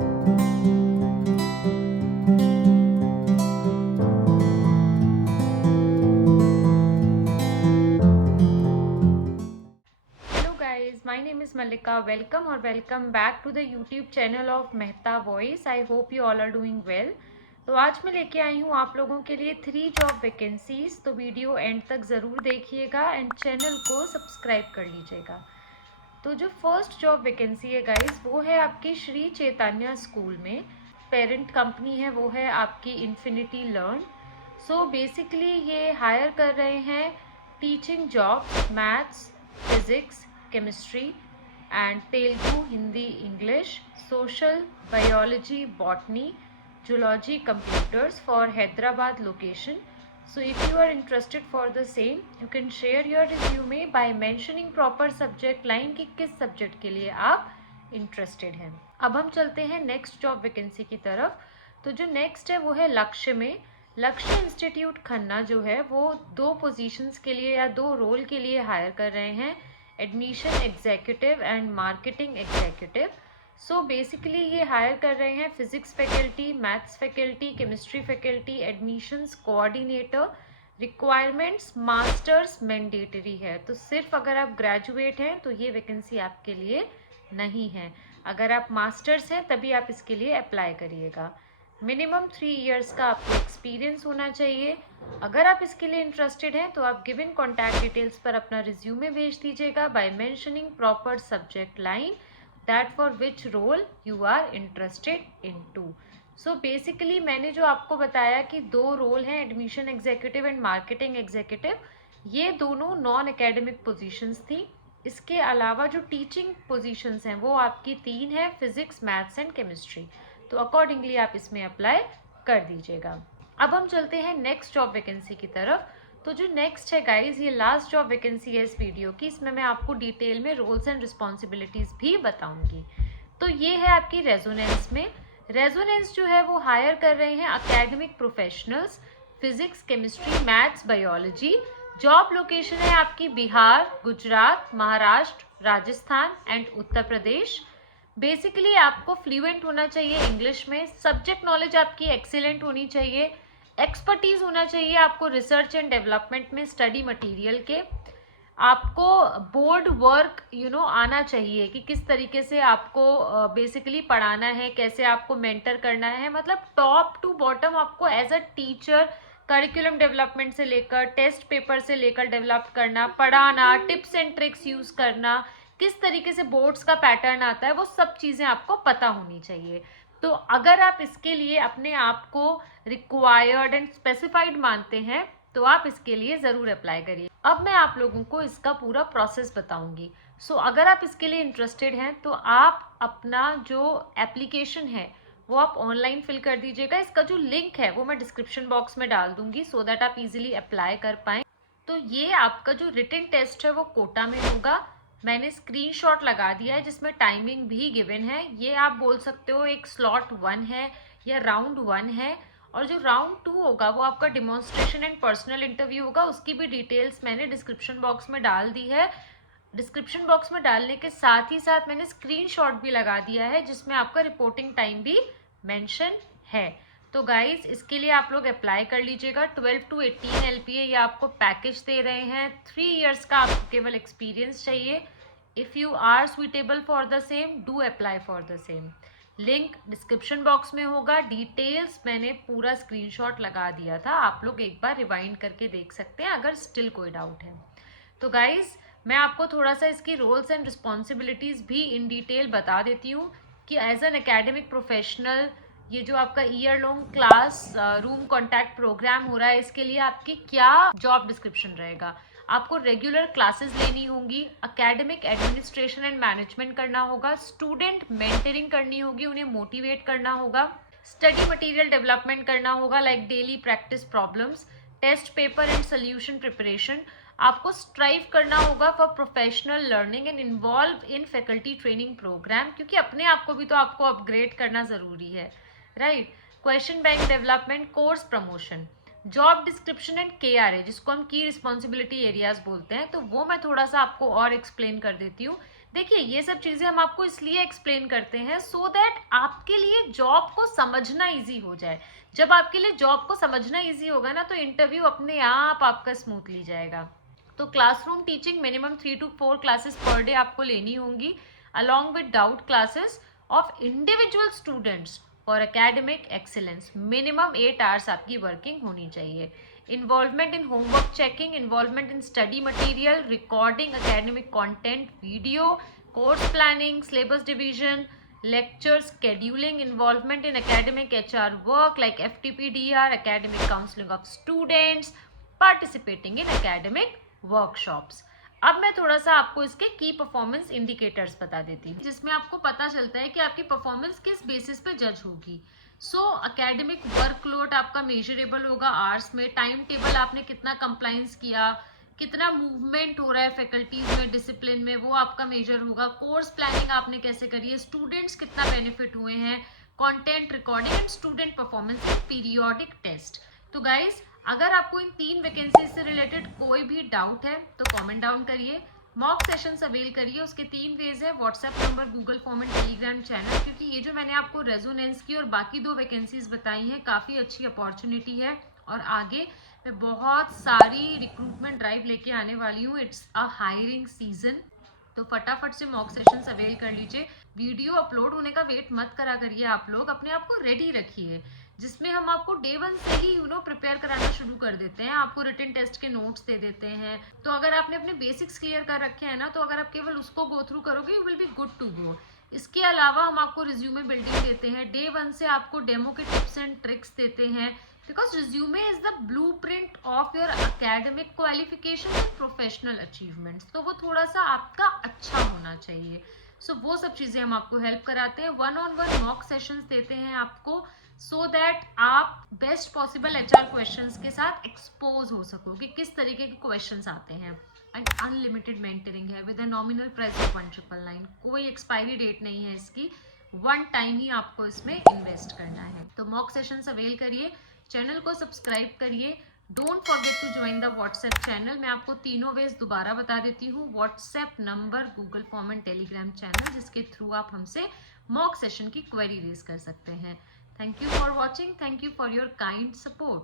Hello guys, my name is Malika. Welcome back to the YouTube channel of Mehta Voice. I hope you all are doing well. तो आज मैं लेके आई हूँ आप लोगों के लिए 3 जॉब वैकेंसीज, तो वीडियो एंड तक ज़रूर देखिएगा एंड चैनल को सब्सक्राइब कर लीजिएगा। तो जो फर्स्ट जॉब वैकेंसी है गाइस, वो है आपकी श्री चैतन्य स्कूल में। पेरेंट कंपनी है वो है आपकी इन्फिनिटी लर्न। सो बेसिकली ये हायर कर रहे हैं teaching job, maths, physics, chemistry and Telugu, Hindi, English, social, biology, botany, zoology, computers for Hyderabad location. So if you are interested for the same, you can share your resume by mentioning proper subject line कि किस subject के लिए आप interested हैं। अब हम चलते हैं नेक्स्ट जॉब वैकेंसी की तरफ। तो जो नेक्स्ट है वो है लक्ष्य में। लक्ष्य इंस्टीट्यूट खन्ना जो है वो 2 पोजीशंस के लिए या 2 रोल के लिए हायर कर रहे हैं, admission executive and marketing executive. So basically ये हायर कर रहे हैं physics faculty, maths faculty, chemistry faculty, admissions coordinator. Requirements masters mandatory है, तो सिर्फ अगर आप ग्रेजुएट हैं तो ये वैकेंसी आपके लिए नहीं है। अगर आप मास्टर्स हैं तभी आप इसके लिए अप्लाई करिएगा। मिनिमम 3 इयर्स का आपको एक्सपीरियंस होना चाहिए। अगर आप इसके लिए इंटरेस्टेड हैं तो आप गिवन कॉन्टैक्ट डिटेल्स पर अपना रिज्यूमे भेज दीजिएगा by mentioning proper subject line that for which role you are interested into. So basically मैंने जो आपको बताया कि 2 रोल हैं, admission executive and marketing executive, ये दोनों नॉन एकेडमिक पोजीशंस थी। इसके अलावा जो टीचिंग पोजीशंस हैं वो आपकी 3 है, फिजिक्स, मैथ्स एंड केमिस्ट्री। तो अकॉर्डिंगली आप इसमें अप्लाई कर दीजिएगा। अब हम चलते हैं नेक्स्ट जॉब वैकेंसी की तरफ। तो जो नेक्स्ट है गाइज, ये लास्ट जॉब वैकेंसी है इस वीडियो की। इसमें मैं आपको डिटेल में रोल्स एंड रिस्पॉन्सिबिलिटीज भी बताऊंगी। तो ये है आपकी रेजोनेंस में। रेजोनेंस जो है वो हायर कर रहे हैं academic professionals, physics, chemistry, maths, biology. Job location है आपकी बिहार, गुजरात, महाराष्ट्र, राजस्थान एंड उत्तर प्रदेश। बेसिकली आपको फ्लुएंट होना चाहिए इंग्लिश में, सब्जेक्ट नॉलेज आपकी एक्सीलेंट होनी चाहिए, एक्सपर्टीज होना चाहिए आपको रिसर्च एंड डेवलपमेंट में स्टडी मटेरियल के। आपको बोर्ड वर्क आना चाहिए कि किस तरीके से आपको बेसिकली पढ़ाना है, कैसे आपको मेंटर करना है, मतलब टॉप टू बॉटम आपको as a teacher curriculum development से लेकर टेस्ट पेपर से लेकर डेवलप करना, पढ़ाना, टिप्स एंड ट्रिक्स यूज करना, किस तरीके से बोर्ड्स का पैटर्न आता है, वो सब चीज़ें आपको पता होनी चाहिए। तो अगर आप इसके लिए अपने आप को रिक्वायर्ड एंड स्पेसिफाइड मानते हैं तो आप इसके लिए ज़रूर अप्लाई करिए। अब मैं आप लोगों को इसका पूरा प्रोसेस बताऊंगी। सो अगर आप इसके लिए इंटरेस्टेड हैं तो आप अपना जो एप्लीकेशन है वो आप ऑनलाइन फिल कर दीजिएगा। इसका जो लिंक है वो मैं डिस्क्रिप्शन बॉक्स में डाल दूंगी सो दैट आप इजीली अप्लाई कर पाएँ। तो ये आपका जो रिटन टेस्ट है वो कोटा में होगा। मैंने स्क्रीनशॉट लगा दिया है जिसमें टाइमिंग भी गिवन है। ये आप बोल सकते हो एक स्लॉट 1 है या राउंड 1 है, और जो राउंड 2 होगा वो आपका डिमॉन्स्ट्रेशन एंड पर्सनल इंटरव्यू होगा। उसकी भी डिटेल्स मैंने डिस्क्रिप्शन बॉक्स में डाल दी है। डिस्क्रिप्शन बॉक्स में डालने के साथ ही साथ मैंने स्क्रीनशॉट भी लगा दिया है जिसमें आपका रिपोर्टिंग टाइम भी मेंशन है। तो गाइज इसके लिए आप लोग अप्लाई कर लीजिएगा। 12 to 18 LPA ये आपको पैकेज दे रहे हैं। 3 इयर्स का आपको केवल एक्सपीरियंस चाहिए। If you are suitable for the same, do apply for the same. Link description box में होगा। डिटेल्स मैंने पूरा स्क्रीनशॉट लगा दिया था, आप लोग एक बार रिवाइंड करके देख सकते हैं अगर स्टिल कोई डाउट है। तो गाइज मैं आपको थोड़ा सा इसकी रोल्स एंड रिस्पॉन्सिबिलिटीज़ भी इन डिटेल बता देती हूँ कि एज एन एकेडमिक प्रोफेशनल ये जो आपका year long classroom contact program हो रहा है, इसके लिए आपकी क्या जॉब डिस्क्रिप्शन रहेगा। आपको रेगुलर क्लासेस लेनी होंगी, एकेडमिक एडमिनिस्ट्रेशन एंड मैनेजमेंट करना होगा, स्टूडेंट मेंटरिंग करनी होगी, उन्हें मोटिवेट करना होगा, स्टडी मटेरियल डेवलपमेंट करना होगा like daily practice problems, test paper and solution preparation. आपको स्ट्राइव करना होगा for professional learning and involve in faculty training program, क्योंकि अपने आप को भी तो आपको अपग्रेड करना ज़रूरी है, right. Question bank development, course promotion, job description and KRA जिसको हम की रिस्पॉन्सिबिलिटी एरियाज बोलते हैं, तो वो मैं थोड़ा सा आपको और एक्सप्लेन कर देती हूँ। देखिए ये सब चीज़ें हम आपको इसलिए एक्सप्लेन करते हैं सो दैट आपके लिए जॉब को समझना इजी हो जाए। जब आपके लिए जॉब को समझना इजी होगा ना, तो इंटरव्यू अपने आप आपका स्मूथली जाएगा। तो classroom teaching minimum 3 to 4 classes per day आपको लेनी होंगी, along with doubt classes of individual students for academic excellence. Minimum 8 hours आपकी वर्किंग होनी चाहिए। Involvement in homework checking, involvement in study material, recording academic content, video, course planning, syllabus division, lecture scheduling, involvement in academic HR work like FTPDR, academic counseling of students, participating in academic workshops। अब मैं थोड़ा सा आपको इसके की performance indicators बता देती हूँ, जिसमें आपको पता चलता है कि आपकी परफॉर्मेंस किस बेसिस पे जज होगी। सो एकेडमिक वर्कलोड आपका मेजरेबल होगा आवर्स में, टाइम टेबल आपने कितना कंप्लाइंस किया, कितना मूवमेंट हो रहा है फैकल्टीज में, डिसिप्लिन में, वो आपका मेजर होगा। कोर्स प्लानिंग आपने कैसे करी है, स्टूडेंट्स कितना बेनिफिट हुए हैं, content recording and student performance, periodic test. तो गाइज, अगर आपको इन 3 वैकेंसी से रिलेटेड कोई भी डाउट है तो कमेंट डाउन करिए, मॉक सेशंस अवेल करिए। उसके 3 वेज है, WhatsApp number, Google form and Telegram channel. क्योंकि ये जो मैंने आपको रेजोनेंस की और बाकी 2 वैकेंसीज बताई हैं, काफ़ी अच्छी अपॉर्चुनिटी है और आगे मैं बहुत सारी रिक्रूटमेंट ड्राइव लेके आने वाली हूँ। इट्स अ हायरिंग सीजन, तो फटाफट से मॉक सेशंस अवेल कर लीजिए। वीडियो अपलोड होने का वेट मत करा करिए, आप लोग अपने आप को रेडी रखिए, जिसमें हम आपको डे 1 से ही प्रिपेयर कराना शुरू कर देते हैं, आपको रिटन टेस्ट के नोट्स दे देते हैं। तो अगर आपने अपने बेसिक्स क्लियर कर रखे हैं ना, तो अगर आप केवल उसको गो थ्रू करोगे, you will be good to go. इसके अलावा हम आपको रिज्यूमे बिल्डिंग देते हैं, डे 1 से आपको डेमो के टिप्स एंड ट्रिक्स देते हैं, because resume is the blueprint of your academic qualification and professional achievements। तो वो थोड़ा सा आपका अच्छा होना चाहिए। सो वो सब चीज़ें हम आपको हेल्प कराते हैं। 1-on-1 मॉक सेशंस देते हैं आपको, सो दैट आप बेस्ट पॉसिबल HR क्वेश्चंस के साथ एक्सपोज हो सको कि किस तरीके के क्वेश्चंस आते हैं। एंड अनलिमिटेड मेंटरिंग है with a nominal price of 1999। कोई एक्सपायरी डेट नहीं है इसकी, 1 टाइम ही आपको इसमें इन्वेस्ट करना है। तो मॉक सेशंस अवेल करिए, चैनल को सब्सक्राइब करिए, don't forget to join the WhatsApp channel. मैं आपको 3 वेज दोबारा बता देती हूँ, WhatsApp number, Google form and Telegram channel, जिसके थ्रू आप हमसे मॉक सेशन की क्वेरी रेज कर सकते हैं। Thank you for watching, thank you for your kind support.